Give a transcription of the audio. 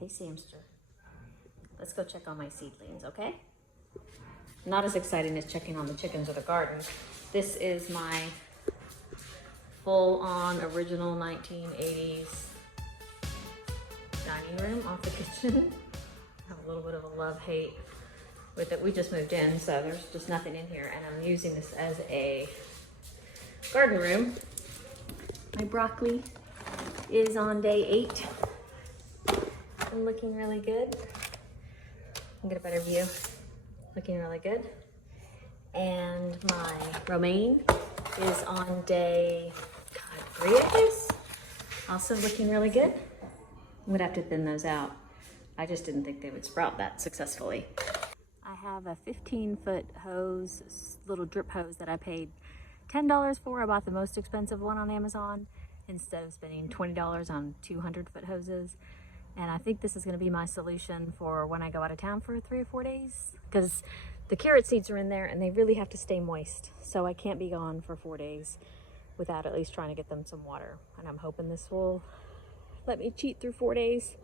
Hey, Samster. Let's go check on my seedlings, okay? Not as exciting as checking on the chickens or the garden. This is my full-on original 1980s dining room off the kitchen. I have a little bit of a love-hate with it. We just moved in, so there's just nothing in here, and I'm using this as a garden room. My broccoli is on day 8 and looking really good. I'll get a better view. Looking really good. And my romaine is on day 3, I guess. Also looking really good. I'm gonna have to thin those out. I just didn't think they would sprout that successfully. I have a 15-foot hose, little drip hose that I paid $10 for. I bought the most expensive one on Amazon instead of spending $20 on 200-foot hoses. And I think this is gonna be my solution for when I go out of town for 3 or 4 days, because the carrot seeds are in there and they really have to stay moist. So I can't be gone for 4 days without at least trying to get them some water. And I'm hoping this will let me cheat through 4 days.